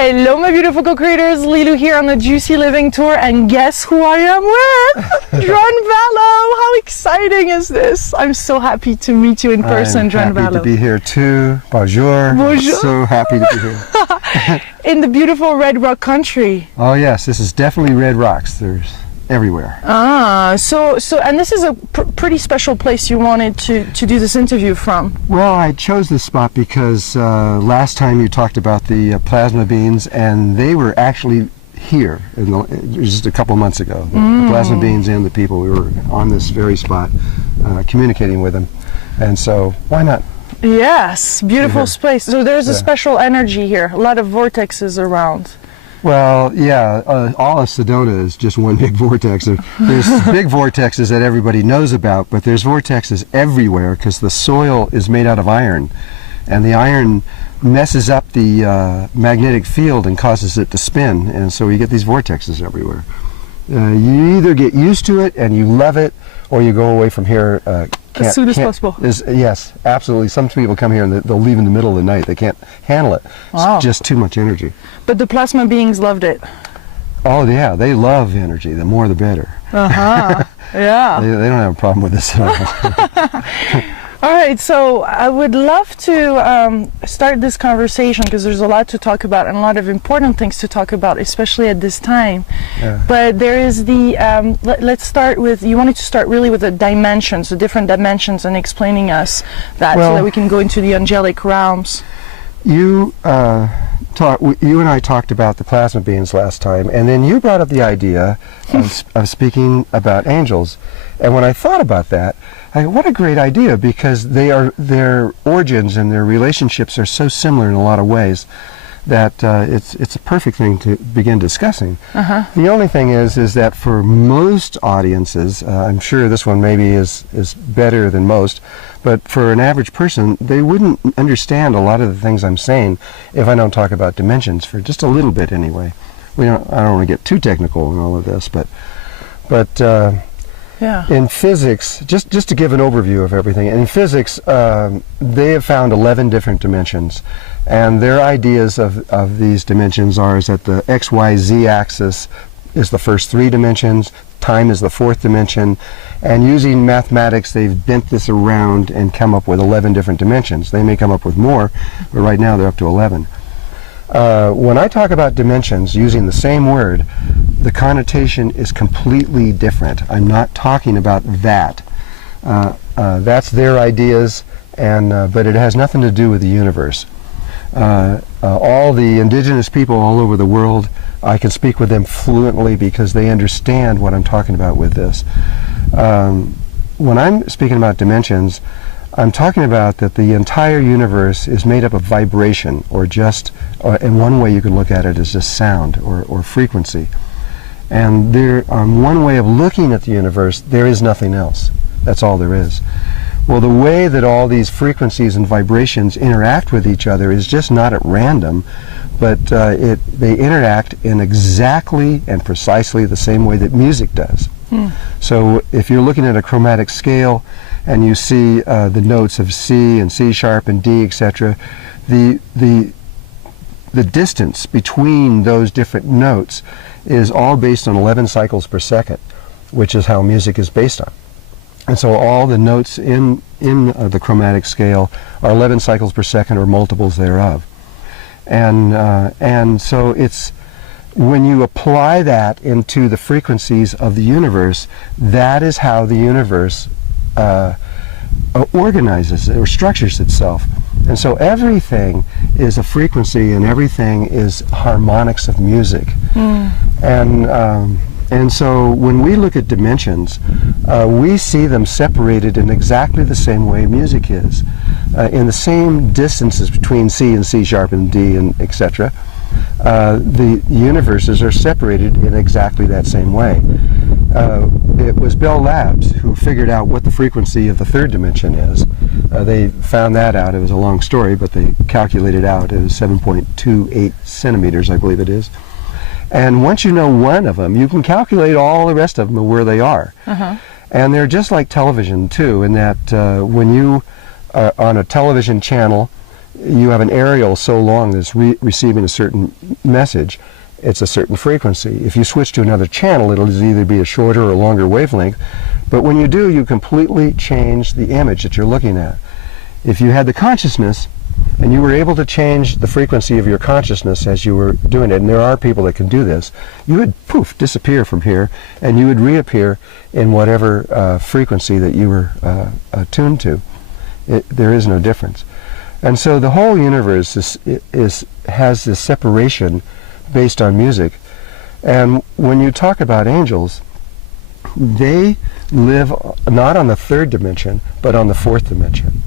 Hello my beautiful co-creators, Lilu here on the Juicy Living Tour, and guess who I am with? Drunvalo! How exciting is this? I'm so happy to meet you in person, Drunvalo. I'm happy to be here too. Bonjour. Bonjour. So happy to be here. In the beautiful Red Rock country. Oh yes, this is definitely red rocks. There's everywhere. And this is a pretty special place you wanted to do this interview from. Well, I chose this spot because last time you talked about the plasma beings, and they were actually here just a couple months ago. The plasma beings and the people. We were on this very spot communicating with them, and so why not? Yes, beautiful space. So there's a special energy here, a lot of vortexes around. Well, yeah, all of Sedona is just one big vortex. There's big vortexes that everybody knows about, but there's vortexes everywhere because the soil is made out of iron, and the iron messes up the magnetic field and causes it to spin, and so you get these vortexes everywhere. You either get used to it and you love it, or you go away from here as soon as possible. Yes, absolutely. Some people come here and they'll leave in the middle of the night. They can't handle it. Wow. It's just too much energy. But the plasma beings loved it. Oh yeah, they love energy. The more the better. Yeah. They don't have a problem with this at all. All right, so I would love to start this conversation because there's a lot to talk about and a lot of important things to talk about, especially at this time. Yeah. But there is the, let's start with, you wanted to start really with the dimensions, the different dimensions, and explaining us that so that we can go into the angelic realms. You and I talked about the plasma beings last time, and then you brought up the idea of speaking about angels. And when I thought about that, what a great idea, because their origins and their relationships are so similar in a lot of ways that it's a perfect thing to begin discussing. The only thing is that for most audiences, I'm sure this one maybe is better than most, but for an average person, they wouldn't understand a lot of the things I'm saying if I don't talk about dimensions for just a little bit anyway. I don't want to get too technical in all of this, but yeah. In physics, just to give an overview of everything, in physics they have found 11 different dimensions, and their ideas of these dimensions are that the XYZ axis is the first 3 dimensions, time is the 4th dimension, and using mathematics they've bent this around and come up with 11 different dimensions. They may come up with more, but right now they're up to 11. When I talk about dimensions using the same word, the connotation is completely different. I'm not talking about that. That's their ideas, but it has nothing to do with the universe. All the indigenous people all over the world, I can speak with them fluently because they understand what I'm talking about with this. When I'm speaking about dimensions, I'm talking about that the entire universe is made up of vibration, or in one way you can look at it as just sound or frequency. And one way of looking at the universe, there is nothing else. That's all there is. Well, the way that all these frequencies and vibrations interact with each other is just not at random, but they interact in exactly and precisely the same way that music does. So if you're looking at a chromatic scale and you see the notes of C and C sharp and D, etc., the distance between those different notes is all based on 11 cycles per second, which is how music is based on. And so all the notes in the chromatic scale are 11 cycles per second or multiples thereof. And so it's when you apply that into the frequencies of the universe, that is how the universe organizes or structures itself. And so everything is a frequency, and everything is harmonics of music. And so when we look at dimensions, we see them separated in exactly the same way music is, in the same distances between C and C sharp and D and etc. The universes are separated in exactly that same way. It was Bell Labs who figured out what the frequency of the 3rd dimension is. They found that out. It was a long story, but they calculated out. It was 7.28 centimeters, I believe it is. And once you know one of them, you can calculate all the rest of them where they are. And they're just like television too, in that when you are on a television channel, you have an aerial so long that's receiving a certain message, it's a certain frequency. If you switch to another channel, it'll either be a shorter or longer wavelength. But when you do, you completely change the image that you're looking at. If you had the consciousness and you were able to change the frequency of your consciousness as you were doing it, and there are people that can do this, you would poof, disappear from here, and you would reappear in whatever frequency that you were attuned to. There is no difference. And so the whole universe has this separation based on music. And when you talk about angels, they live not on the third dimension, but on the fourth dimension.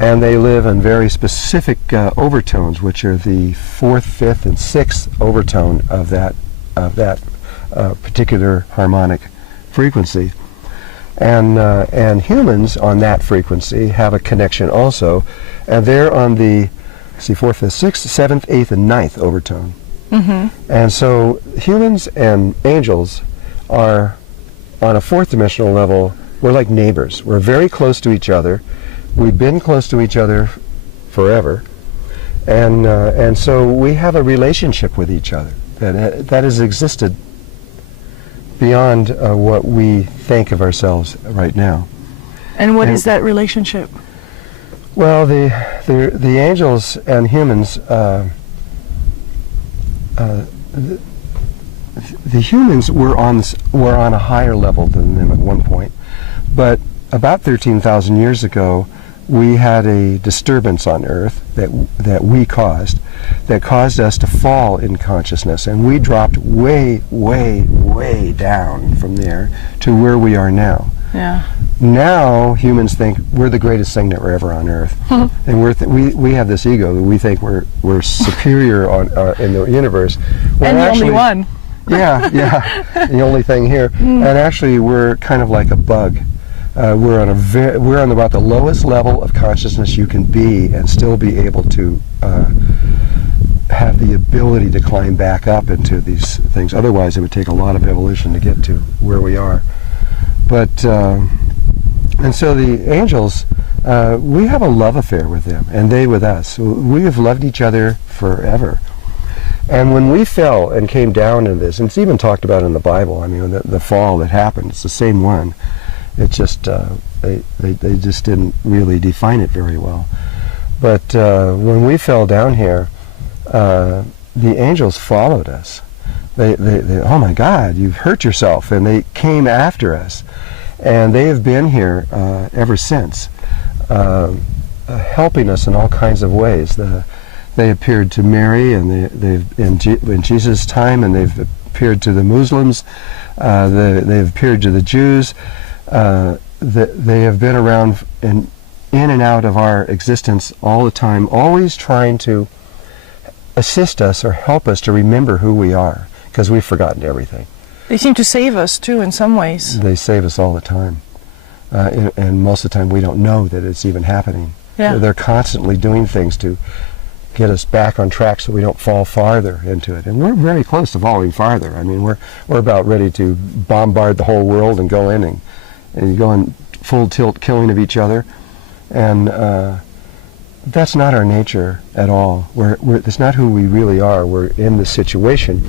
And they live in very specific overtones, which are the fourth, fifth, and sixth overtone of that particular harmonic frequency. And humans on that frequency have a connection also, and they're on the fourth, fifth, sixth, seventh, eighth, and ninth overtone. And so humans and angels are on a fourth dimensional level. We're like neighbors. We're very close to each other. We've been close to each other forever, and so we have a relationship with each other that has existed beyond what we think of ourselves right now. And what is that relationship? Well, the angels and humans, the humans were on a higher level than them at one point, but about 13,000 years ago, we had a disturbance on Earth that we caused, that caused us to fall in consciousness, and we dropped way, way, way down from there to where we are now. Yeah. Now humans think we're the greatest thing that were ever on Earth, and we have this ego that we think we're superior in the universe. And the only one. Yeah, the only thing here. And actually, we're kind of like a bug. We're on about the lowest level of consciousness you can be, and still be able to have the ability to climb back up into these things. Otherwise, it would take a lot of evolution to get to where we are. But and so the angels, we have a love affair with them, and they with us. We have loved each other forever. And when we fell and came down in this, and it's even talked about in the Bible, I mean, the fall that happened, it's the same one. It's just, they just didn't really define it very well. But when we fell down here, the angels followed us. They, oh my God, you've hurt yourself, and they came after us. And they have been here ever since, helping us in all kinds of ways. They appeared to Mary, and they've in Jesus' time, and they've appeared to the Muslims. They've appeared to the Jews. They have been around in and out of our existence all the time, always trying to assist us or help us to remember who we are, because we've forgotten everything. They seem to save us too in some ways. They save us all the time, and most of the time we don't know that it's even happening. Yeah. They're constantly doing things to get us back on track so we don't fall farther into it. And we're very close to falling farther. I mean, we're about ready to bombard the whole world and go in and go in full tilt killing of each other. And that's not our nature at all. That's not who we really are. We're in this situation.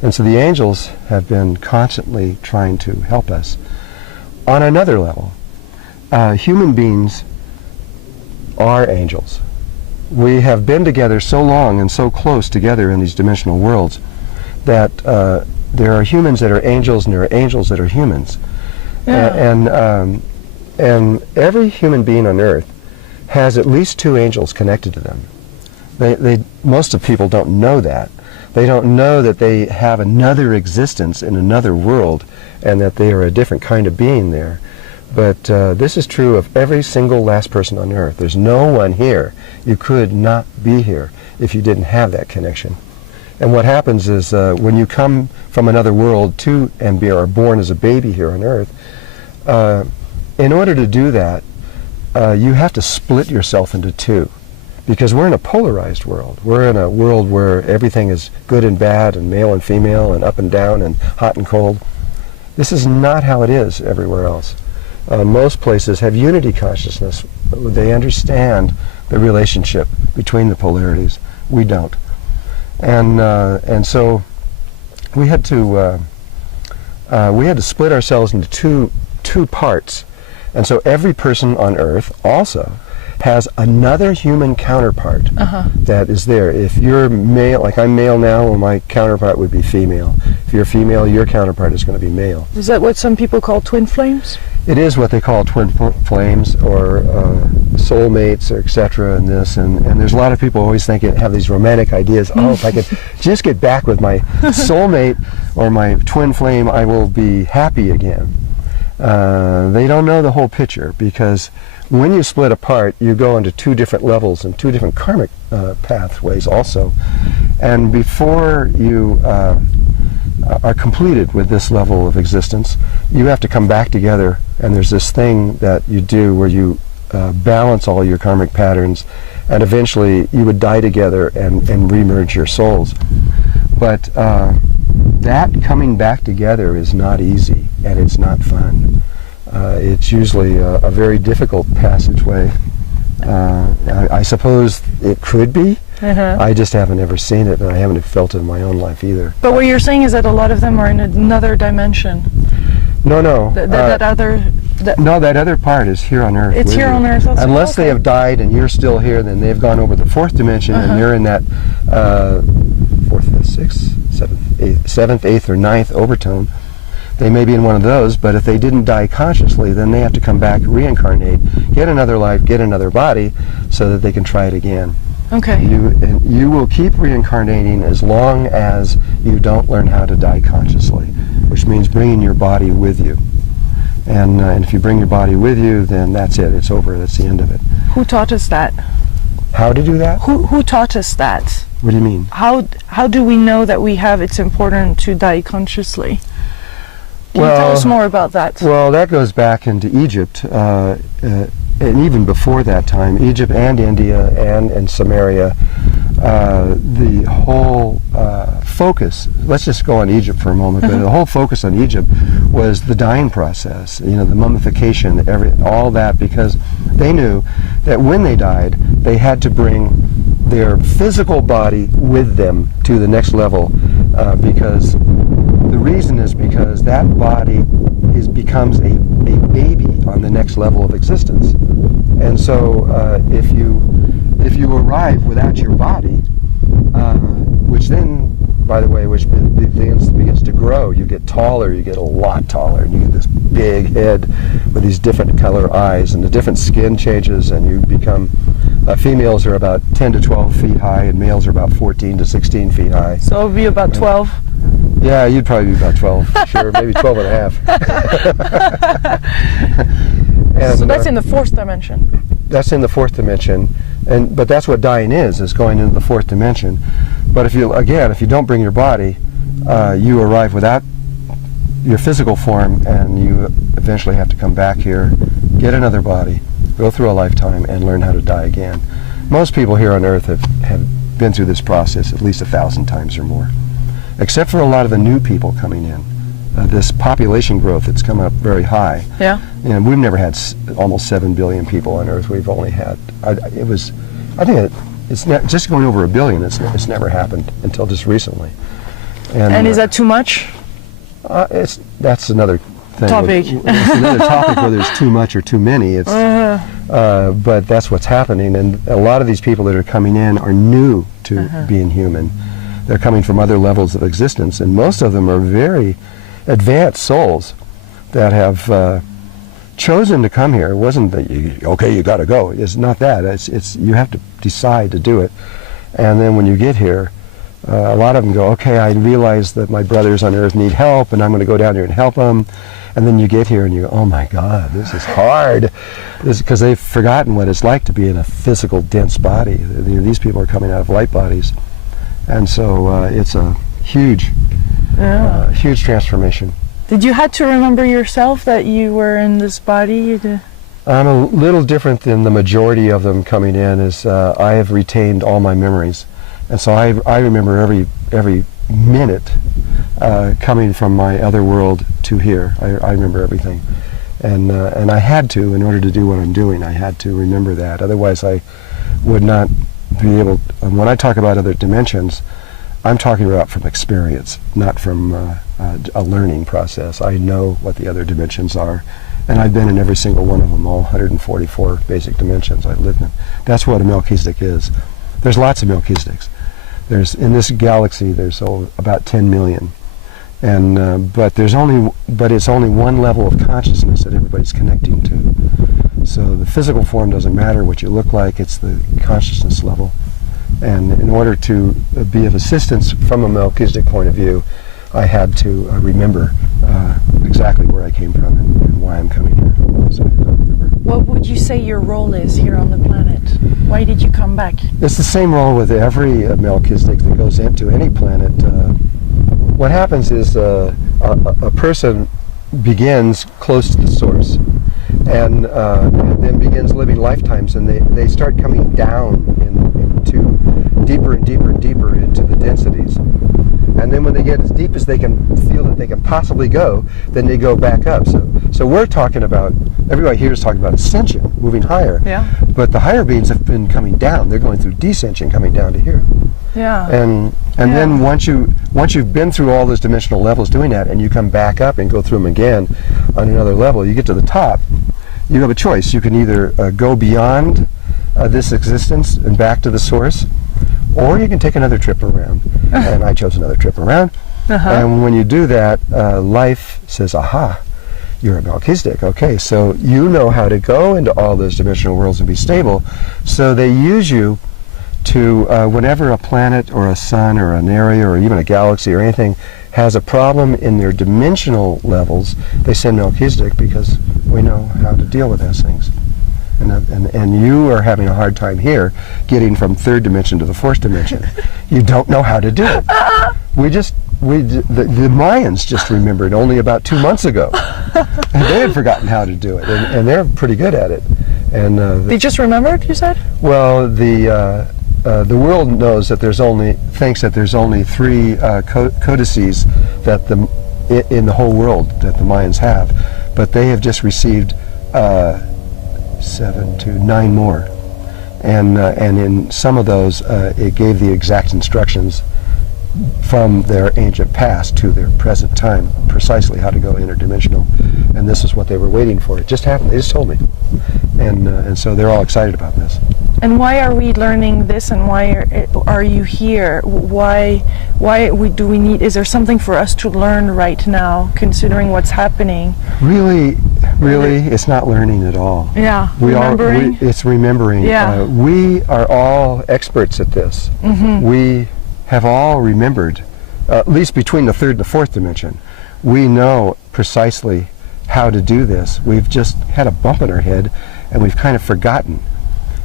And so the angels have been constantly trying to help us. On another level, human beings are angels. We have been together so long and so close together in these dimensional worlds that there are humans that are angels and there are angels that are humans. Yeah. And every human being on Earth has at least two angels connected to them. Most of people don't know that. They don't know that they have another existence in another world and that they are a different kind of being there. But this is true of every single last person on Earth. There's no one here. You could not be here if you didn't have that connection. And what happens is when you come from another world to and are born as a baby here on Earth, in order to do that, you have to split yourself into two. Because we're in a polarized world. We're in a world where everything is good and bad and male and female and up and down and hot and cold. This is not how it is everywhere else. Most places have unity consciousness They understand the relationship between the polarities. We don't. And so we had to split ourselves into two parts. And so every person on Earth also has another human counterpart that is there. If you're male, like I'm male now, well, my counterpart would be female. If you're female, your counterpart is going to be male. Is that what some people call twin flames? It is what they call twin flames, or soulmates, or etc. in this. And there's a lot of people always have these romantic ideas. Oh, if I could just get back with my soulmate or my twin flame, I will be happy again. They don't know the whole picture, because when you split apart, you go into two different levels and two different karmic pathways also. And before you are completed with this level of existence, you have to come back together, and there's this thing that you do where you balance all your karmic patterns, and eventually you would die together and re-merge your souls. But that coming back together is not easy, and it's not fun. It's usually a very difficult passageway. I suppose it could be. I just haven't ever seen it, and I haven't felt it in my own life either. But what you're saying is that a lot of them are in another dimension. No. That other part is here on Earth. It's here on Earth also? Unless they have died and you're still here, then they've gone over the fourth dimension, and they're in that fourth, fifth, sixth, seventh, eighth, or ninth overtone. They may be in one of those, but if they didn't die consciously, then they have to come back, reincarnate, get another life, get another body, so that they can try it again. Okay. You will keep reincarnating as long as you don't learn how to die consciously, which means bringing your body with you. And if you bring your body with you, then that's it. It's over. That's the end of it. Who taught us that? How to do that? Who taught us that? What do you mean? How do we know that it's important to die consciously? Can you tell us more about that? Well, that goes back into Egypt, and even before that time, Egypt and India and Samaria. The whole focus, let's just go on Egypt for a moment, but the whole focus on Egypt was the dying process, the mummification, all that, because they knew that when they died, they had to bring their physical body with them to the next level, because the reason is because that body becomes a baby on the next level of existence. And so if you arrive without your body, which then, by the way, which begins to grow, you get taller, you get a lot taller, and you get this big head with these different color eyes, and the different skin changes, and you become, females are about 10 to 12 feet high, and males are about 14 to 16 feet high. So it'll be about 12? Yeah, you'd probably be about 12, sure, maybe 12 and a half. And, so that's in the fourth dimension? That's in the fourth dimension, but that's what dying is going into the fourth dimension. But if you don't bring your body, you arrive without your physical form, and you eventually have to come back here, get another body, go through a lifetime, and learn how to die again. Most people here on Earth have been through this process at least 1,000 times or more, except for a lot of the new people coming in. This population growth that's come up very high. Yeah. We've never had almost 7 billion people on Earth. We've only had, it's just going over 1 billion. It's never happened until just recently. And is that too much? That's another thing. Topic. It's another topic whether it's too much or too many. But that's what's happening. And a lot of these people that are coming in are new to being human. They're coming from other levels of existence, and most of them are very advanced souls that have chosen to come here. It wasn't that you got to go. It's not that. It's you have to decide to do it, and then when you get here, a lot of them go, okay, I realize that my brothers on Earth need help, and I'm going to go down here and help them. And then you get here and you go, oh my God, this is hard, because they've forgotten what it's like to be in a physical, dense body. These people are coming out of light bodies, and so it's a huge. Yeah. Huge transformation. Did you have to remember yourself that you were in this body? I'm a little different than the majority of them coming in, is I have retained all my memories. And so I remember every minute coming from my other world to here. I remember everything. And I had to, in order to do what I'm doing, I had to remember that. Otherwise, I would not be able. When I talk about other dimensions, I'm talking about from experience, not from a learning process. I know what the other dimensions are, and I've been in every single one of them, all 144 basic dimensions I've lived in. That's what a Melchizedek is. There's lots of Melchizedeks. There's, in this galaxy, there's about 10 million. And but it's only one level of consciousness that everybody's connecting to. So the physical form doesn't matter what you look like, it's the consciousness level. And in order to be of assistance from a Melchizedek point of view, I had to remember exactly where I came from and why I'm coming here. So I don't remember. What would you say your role is here on the planet? Why did you come back? It's the same role with every Melchizedek that goes into any planet. What happens is a person begins close to the source and then begins living lifetimes, and they start coming down into deeper and deeper and deeper into the densities. And then when they get as deep as they can feel that they can possibly go, then they go back up. So we're talking about, everybody here is talking about ascension, moving higher. Yeah. But the higher beings have been coming down. They're going through descension, coming down to here. Yeah. And then once you've been through all those dimensional levels doing that, and you come back up and go through them again on another level, you get to the top, you have a choice. You can either go beyond this existence and back to the source, or you can take another trip around. And I chose another trip around. And when you do that, life says, aha, you're a Melchizedek. Okay, so you know how to go into all those dimensional worlds and be stable. So they use you to, whenever a planet or a sun or an area or even a galaxy or anything has a problem in their dimensional levels, they send Melchizedek because we know how to deal with those things. And you are having a hard time here getting from third dimension to the fourth dimension. You don't know how to do it. The Mayans just remembered only about 2 months ago. And they had forgotten how to do it, and they're pretty good at it. And they just remembered, you said? Well, the world knows that thinks that there's only 3 codices that in the whole world that the Mayans have, but they have just received 7 to 9 more, and in some of those it gave the exact instructions from their ancient past to their present time, precisely how to go interdimensional, and this is what they were waiting for. It just happened. They just told me, and so they're all excited about this. And why are we learning this, and why are you here? Why do we need, is there something for us to learn right now, considering what's happening? Really, it's not learning at all. Yeah, it's remembering. Yeah. We are all experts at this. We have all remembered, at least between the third and the fourth dimension. We know precisely how to do this. We've just had a bump in our head, and we've kind of forgotten.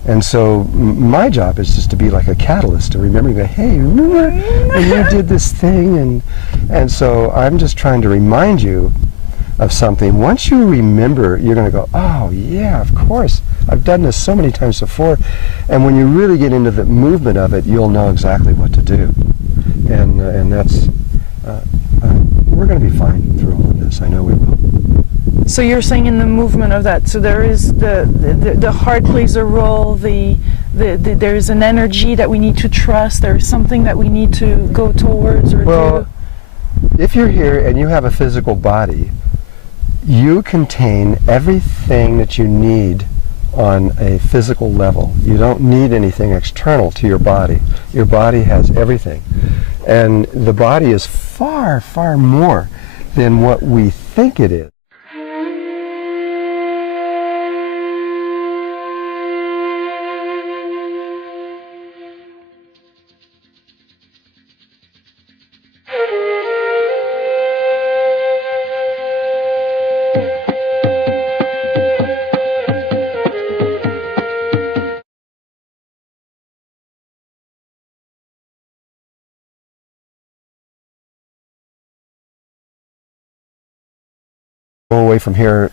And so my job is just to be like a catalyst to remembering that, hey, remember when you did this thing? And so I'm just trying to remind you of something. Once you remember, you're going to go, oh yeah, of course, I've done this so many times before. And when you really get into the movement of it, you'll know exactly what to do. And that's, we're going to be fine through all of this. I know we will. So you're saying in the movement of that, so there is the heart plays a role, there's an energy that we need to trust, there's something that we need to go towards or do. If you're here and you have a physical body, you contain everything that you need on a physical level. You don't need anything external to your body. Your body has everything. And the body is far, far more than what we think it is. Away from here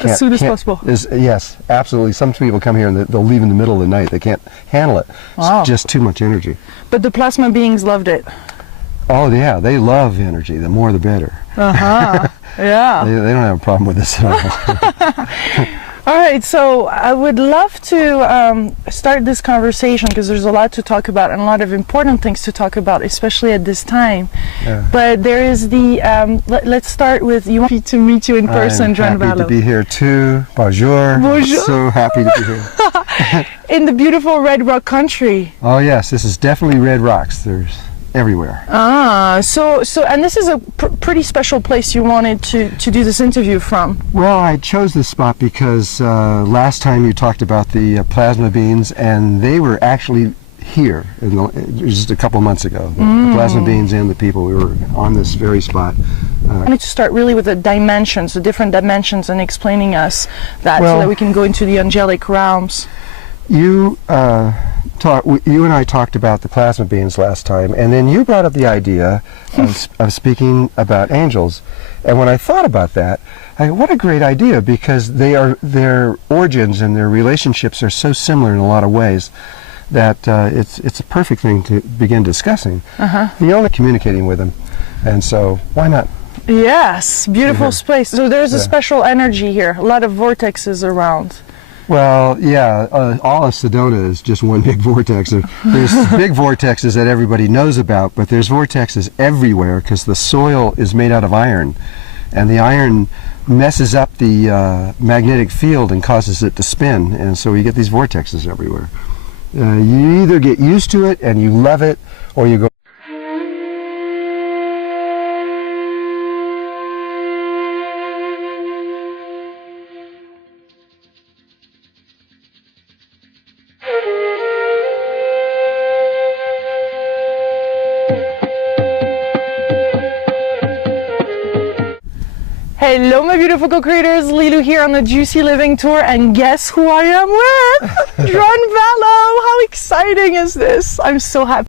as soon as possible. Yes, absolutely. Some people come here and they'll leave in the middle of the night. They can't handle it. Wow. It's just too much energy. But the plasma beings loved it. Oh yeah, they love energy. The more the better. Uh-huh. Yeah. They don't have a problem with this at all. All right, so I would love to start this conversation because there's a lot to talk about and a lot of important things to talk about, especially at this time. Yeah. But there is the, let's start with, you want me to meet you in person, I'm happy to be here too. Bonjour. Bonjour. So happy to be here. In the beautiful Red Rock country. Oh yes, this is definitely red rocks. There's everywhere. So and this is a pretty special place you wanted to do this interview from. Well, I chose this spot because last time you talked about the plasma beings, and they were actually here just a couple months ago. The plasma beings and the people, we were on this very spot. I wanted to start really with the dimensions, the different dimensions, and explaining us that so that we can go into the angelic realms. You and I talked about the plasma beings last time, and then you brought up the idea of speaking about angels. And when I thought about that, what a great idea, because their origins and their relationships are so similar in a lot of ways that it's a perfect thing to begin discussing. The only communicating with them, and so why not? Yes, beautiful space. So there's a special energy here, a lot of vortexes around. Well, yeah, all of Sedona is just one big vortex. There's big vortexes that everybody knows about, but there's vortexes everywhere because the soil is made out of iron, and the iron messes up the magnetic field and causes it to spin, and so you get these vortexes everywhere. You either get used to it and you love it, or you go. Hello my beautiful co-creators, Lilou here on the Juicy Living Tour, and guess who I am with? Drunvalo! How exciting is this? I'm so happy.